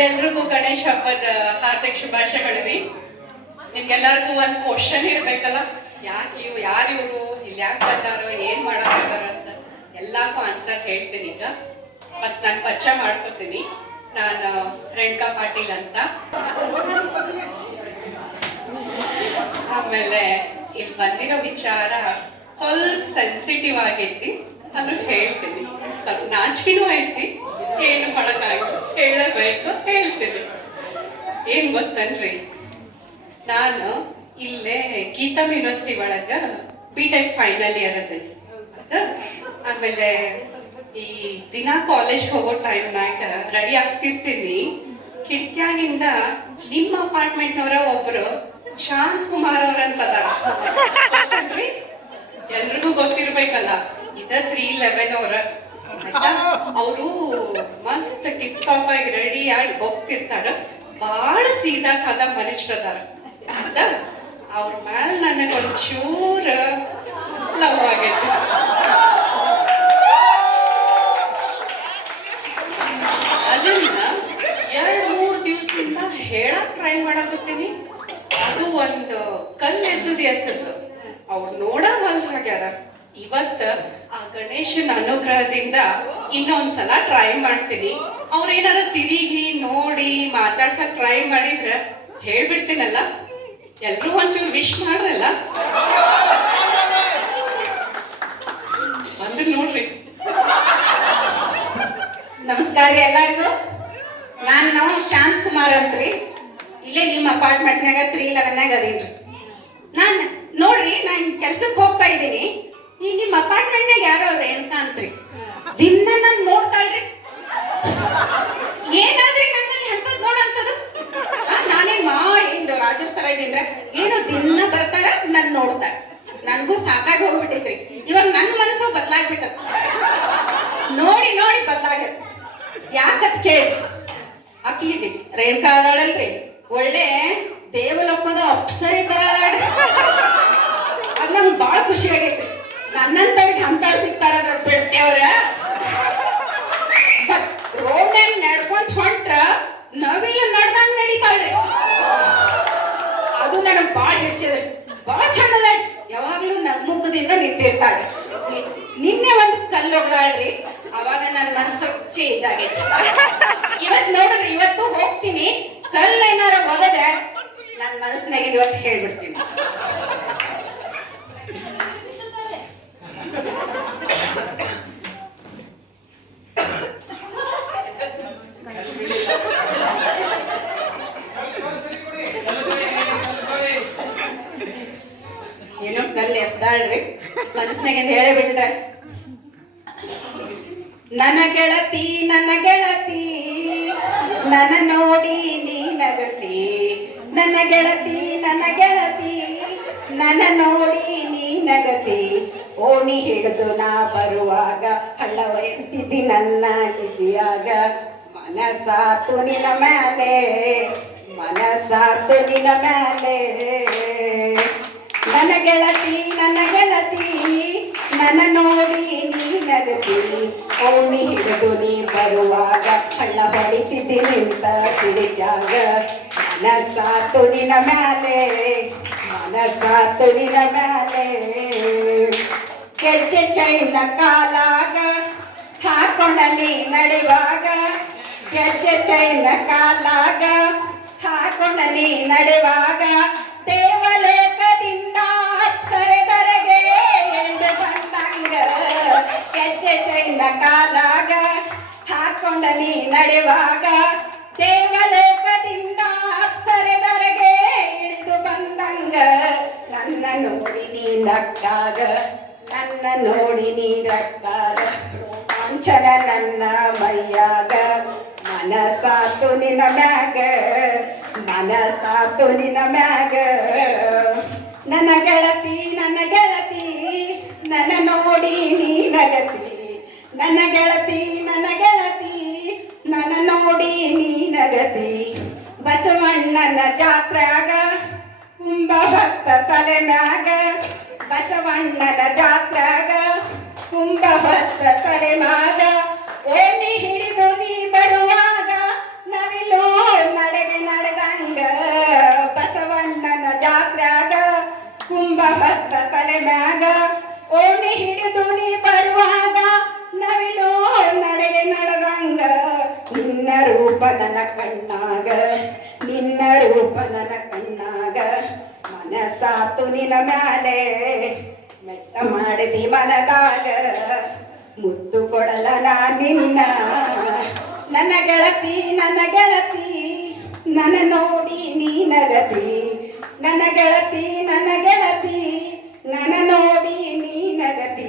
ಎಲ್ರಿಗೂ ಗಣೇಶ ಹಬ್ಬದ ಹಾರ್ದಿಕ ಶುಭಾಶಯಗಳು ರೀ. ನಿಮ್ಗೆಲ್ಲರಿಗೂ ಒಂದು ಕ್ವಶನ್ ಇರ್ಬೇಕಲ್ಲ, ಯಾಕೆ ಯಾರು ಇವರು, ಇಲ್ಲಿ ಯಾಕೆ ಬಂದಾರೋ, ಏನ್ ಮಾಡಾರ ಅಂತ ಎಲ್ಲಕ್ಕೂ ಆನ್ಸರ್ ಹೇಳ್ತೀನಿ. ಈಗ ಫಸ್ಟ್ ನಾನು ಪರಿಚಯ ಮಾಡ್ಕೊತೀನಿ. ನಾನು ರೇಣುಕಾ ಪಾಟೀಲ್ ಅಂತ. ಆಮೇಲೆ ಇಲ್ಲಿ ಬಂದಿರೋ ವಿಚಾರ ಸ್ವಲ್ಪ ಸೆನ್ಸಿಟಿವ್ ಆಗೈತಿ, ಅದ್ರ ಹೇಳ್ತೀನಿ. ಸ್ವಲ್ಪ ನಾಚಿನೂ ಐತಿ, ಏನು ಮಾಡೋಕ್ಕಾಗಲ್ಲ, ಹೇಳಬೇಕು, ಹೇಳ್ತೀನಿ. ಏನ್ ಗೊತ್ತನ್ರಿ, ನಾನು ಇಲ್ಲೇ ಗೀತಾ ಯೂನಿವರ್ಸಿಟಿ ಒಳಗ BTech ಫೈನಲ್ ಇಯರ್ ಅದಲ್ಲಿ. ಆಮೇಲೆ ಈ ದಿನ ಕಾಲೇಜ್ ಹೋಗೋ ಟೈಮ್ನಾಗ ರೆಡಿ ಆಗ್ತಿರ್ತೀನಿ. ಕಿಟಕಿಯಾಗಿಂದ ನಿಮ್ಮ ಅಪಾರ್ಟ್ಮೆಂಟ್ನವರ ಒಬ್ರು ಶಾಂತ್ ಕುಮಾರ್ ಅವ್ರಂತದಾರ, ಎಲ್ರಿಗೂ ಗೊತ್ತಿರ್ಬೇಕಲ್ಲ. ಇದ 311 ಅವ್ರ ಆಯ್ತಾ. ಅವರು ಮಸ್ತ್ ಟಿಪ್ ಟಾಪ್ ಆಗಿ ರೆಡಿ ಆಗಿ ಹೋಗ್ತಿರ್ತಾರ. ಬಹಳ ಸೀದಾ ಸಾದಾ ಮನುಷ್ಯರದಾರ. ಅವ್ರ ಮ್ಯಾಲ ನನಗೆ ಒಂಚೂರ ಲವ್ ಆಗೈತಿ. ಅದನ್ನ 2-3 ದಿವಸದಿಂದ ಹೇಳಕ್ ಟ್ರೈ ಮಾಡಕತ್ತೀನಿ. ಅದು ಒಂದು ಕಲ್ಲು ಎಸದ್ ಎಸದ್ರು ಅವ್ರು ನೋಡವಲ್ಲಾಗ್ಯಾರ. ಇವತ್ತ ಆ ಗಣೇಶನ ಅನುಗ್ರಹದಿಂದ ಇನ್ನೊಂದ್ಸಲ ಟ್ರೈ ಮಾಡ್ತೀನಿ. ಅವ್ರೇನಾರ ತಿರುಗಿ ನೋಡಿ ಮಾತಾಡ್ಸಕ್ ಟ್ರೈ ಮಾಡಿದ್ರ ಹೇಳ್ಬಿಡ್ತೀನಲ್ಲ. ಎಲ್ರೂ ಒಂಚೂರು ವಿಶ್ ಮಾಡ್ರಲ್ಲ. ಬಂದ್ ನೋಡ್ರಿ. ನಮಸ್ಕಾರ ಎಲ್ಲರಿಗೂ. ನಾನು ಶಾಂತ್ ಕುಮಾರ್ ಅಂತ್ರಿ. ಇಲ್ಲೇ ನಿಮ್ಮ ಅಪಾರ್ಟ್ಮೆಂಟ್ನಾಗ 311 ಅದೀನ್ರಿ. ನಾನು ನೋಡ್ರಿ, ನಾನು ಕೆಲ್ಸಕ್ಕೆ ಹೋಗ್ತಾ ಇದ್ದೀನಿ. ಈ ನಿಮ್ಮ ಅಪಾರ್ಟ್ಮೆಂಟ್ನಾಗ ಯಾರೋ ರೇಣುಕಾ ಅಂತ್ರಿ. ದಿನ ನಾನು ನೋಡ್ತಾಳ್ರಿ. ಏನಾದ್ರಿ ನನ್ನಲ್ಲಿ ಎಂತದ್ ನೋಡಂತದು? ನಾನೇನ್ ಏನು ರಾಜರ ತರ ಇದೀನ್ರ? ಏನೋ ದಿನ ಬರ್ತಾರ, ನನ್ ನೋಡ್ತಾರ. ನನ್ಗೂ ಸಾಕಾಗಿ ಹೋಗ್ಬಿಟ್ಟೈತ್ರಿ. ಇವಾಗ ನನ್ನ ಮನಸ್ಸು ಬದಲಾಗ್ಬಿಟ್ಟದ. ನೋಡಿ ನೋಡಿ ಬದಲಾಗತ್. ಯಾಕತ್ ಕೇಳಿ, ಆಕಿ ರೇಣುಕಾ ಅದಾಳಲ್ರಿ, ಒಳ್ಳೆ ದೇವಲೋಕದ ಅಪ್ಸರಿ ತರ ಅದಾಳ. ಅದ್ ನಮ್ಗೆ ಭಾಳ ಖುಷಿ ಆಗೈತ್ರಿ. ನನ್ನಂತವ್ರಿಗೆ ಅಂತವ್ರು ಸಿಗ್ತಾರ ಬಿಡ್ತೇವ್ರ. ಬಟ್ ರೋಡ್ನಾಗ ನಡ್ಕೊಂತ ಹೊಂಟ್ರ ನಾವೆಲ್ಲ ನಡ್ದಂಗ್ ನಡೀತಾಳ್ರಿ. ಅದು ನನಗೆ ಭಾಳ ಹಿಡ್ಸಿದ್ರಿ. ಭಾಳ ಚಂದ ಅದ. ಯಾವಾಗ್ಲೂ ನಗ್ಮುಖದಿಂದ ನಿಂತಿರ್ತಾಳೆ. ನಿನ್ನೆ ಒಂದು ಕಲ್ಲು ಹೋಗ್ದಾಳ್ರಿ, ಅವಾಗ ನನ್ನ ಮನಸ್ಸು ಚೇಂಜ್ ಆಗೈತಿ. ಇವತ್ತು ನೋಡ್ರಿ, ಇವತ್ತು ಹೋಗ್ತೀನಿ, ಕಲ್ಲು ಏನಾರ ಹೋಗದ್ರೆ ನನ್ನ ಮನಸ್ಸಿನಾಗ ಇವತ್ತು ಹೇಳ್ಬಿಡ್ತೀನಿ. ಏನೋ ಕಲ್ಲು ಎಸ್ದಾಳ್ರಿ, ಮನಸ್ಸಿನಾಗಿಂದ ಹೇಳೇ ಬಿಟ್ರೆ. ನನ್ನ ಗೆಳತಿ ನನ್ನ ಗೆಳತಿ ನನ್ನ ನೋಡಿ ನೀ ನಗತಿ. ನನ್ನ ಗೆಳತಿ ನನ್ನ ಗೆಳತಿ ನನ್ನ ನೋಡಿ ನೀ ನಗತಿ. ಓಣಿ ಹಿಡಿದು ನಾ ಬರುವಾಗ ಹಳ್ಳ ವಯಸ್ತಿದ್ದಿ ನನ್ನ ಕಿಸಿಯಾಗ. ಮನಸಾತು ನಿನ್ನ ಮ್ಯಾಲೆ, ಮನಸಾತು ನಿನ್ನ ಮ್ಯಾಲೆ. ನನ್ನ ಗೆಳತಿ ನನ್ನ ಗೆಳತಿ ನನ್ನ ನೋಡಿ ನೀ ನಗತಿ. ಓಣಿ ಹಿಡಿದು ನೀ ಬರುವಾಗ ಹಳ್ಳ ಹೊಡಿತಿದ್ದಿ ನಿಂತ ಕಿಡಿಕ್ಯಾಗ. ಮನಸಾತು ನಿನ್ನ ಮ್ಯಾಲೆ, ಮನಸಾತು ನಿನ್ನ ಮ್ಯಾಲೆ. ಗೆಜ್ಜೆ ಚೈನ ಕಾಲಾಗ ಹಾಕೊಂಡ ನೀ ನಡೆವಾಗ. ಗೆಜ್ಜೆ ಚೈನ ಕಾಲಾಗ ಹಾಕೊಂಡ ನೀ ನಡೆವಾಗ. ದೇವಲೋಕದಿಂದ ಅಪ್ಸರೆದರೆಗೆ ಎಂದು ಬಂದಂಗ. ಗೆಜ್ಜೆ ಚೈನ ಕಾಲಾಗ ಹಾಕೊಂಡ ನೀ ನಡೆವಾಗ. ದೇವಲೋಕದಿಂದ ಅಪ್ಸರೆದರೆಗೆ ಇಳಿದು ಬಂದಂಗ. ನನ್ನ ನೋಡಿ ನೀ ನಕ್ಕಾಗ, ನನ್ನ ನೋಡಿ ನೀ ರಕ್ಕಾಗ. ರೋಮಾಂಚನ ನನ್ನ ಮೈಯಾಗ. ಮನಸಾತು ನಿನ್ನ ಮ್ಯಾಗ, ಮನಸಾತು ನಿನ್ನ ಮ್ಯಾಗ. ನನ್ನ ಗೆಳತಿ ನನ್ನ ಗೆಳತಿ ನನ್ನ ನೋಡಿ ನೀ ನಗತಿ. ನನ್ನ ಗೆಳತಿ ನನ್ನ ಗೆಳತಿ ನನ್ನ ನೋಡಿ ನೀ ನಗತಿ. ಬಸವಣ್ಣನ ಜಾತ್ರ್ಯಾಗ ಕುಂಭ ಹೊತ್ತ ತಲೆ ಮ್ಯಾಗ. ಬಸವಣ್ಣನ ಜಾತ್ರ್ಯಾಗ ಕುಂಭ ಹೊತ್ತ ತಲೆ ಮ್ಯಾಗ. ಓಣಿ ಹಿಡಿದು ನೀ ಬರುವಾಗ ನವಿಲು ತಲೆ ಮ್ಯಾಗ ಓಣಿ ಹಿಡಿದು ನೀ ಬರುವಾಗ ನವಿಲು ನಡೆಗೆ ನಡೆದಂಗ ನಿನ್ನ ರೂಪ ನನ್ನ ಕಣ್ಣಾಗ ನಿನ್ನ ರೂಪ ನನ್ನ ಕಣ್ಣಾಗ ಮನಸಾತು ನಿನ್ನ ಮ್ಯಾಲೆ ಮೆಟ್ಟ ಮಾಡಿದಿ ಮನದಾಗ ಮುದ್ದು ಕೊಡಲ ನಾ ನಿನ್ನ ನನ್ನ ಗೆಳತಿ ನನ್ನ ನೋಡಿ ನೀನಗತಿ ನನ್ನ ಗೆಳತಿ ನನ್ನ ನೋಡಿ ನೀನಗತಿ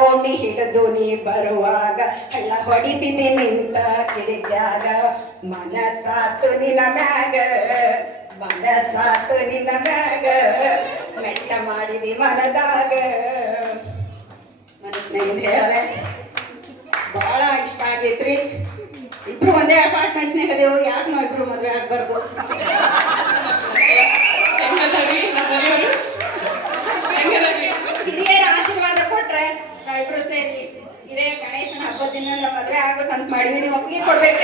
ಓಣಿ ಹಿಡಿದು ನೀ ಬರುವಾಗ ಹಳ್ಳ ಹೊಡಿತಿದ್ದಿ ನಿಂತ ಕಿಡಿದ್ಯಾಗ ಮನಸಾತು ನಿನ್ನ ಮ್ಯಾಗ ಮೆಟ್ಟ ಮಾಡಿದಿ ಮನದಾಗ ಮನಸ್ಸಿನಾಗಿಂದ ಹೇಳ್ದೆ ಬಹಳ ಇಷ್ಟ ಆಗೈತ್ರಿ. ಇಬ್ರು ಒಂದೇ ಅಪಾರ್ಟ್ಮೆಂಟ್ನಾಗ ಅದೇವು ಯಾಕೆ ನಾವು ಇಬ್ರು ಮದುವೆ ಆಗ್ಬಾರ್ದು? ಹೆಂಗದಾರಿ ನಮ್ಮ ಮನೆಯವರು? ಹೆಂಗದಾರಿ? ಹಿರಿಯರ ಆಶೀರ್ವಾದ ಕೊಟ್ರೆ ನಾವಿಬ್ರು ಸೇರಿ ಇದೇ ಗಣೇಶನ ಹಬ್ಬದ ದಿನ ಮದುವೆ ಆಗ್ಬೇಕಂತ ಮಾಡಿವಿ. ನೀವು ಒಪ್ಪಿಗೆ ಕೊಡ್ಬೇಕು.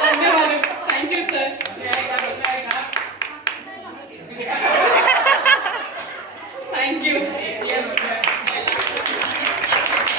ಧನ್ಯವಾದ. Thank you sir.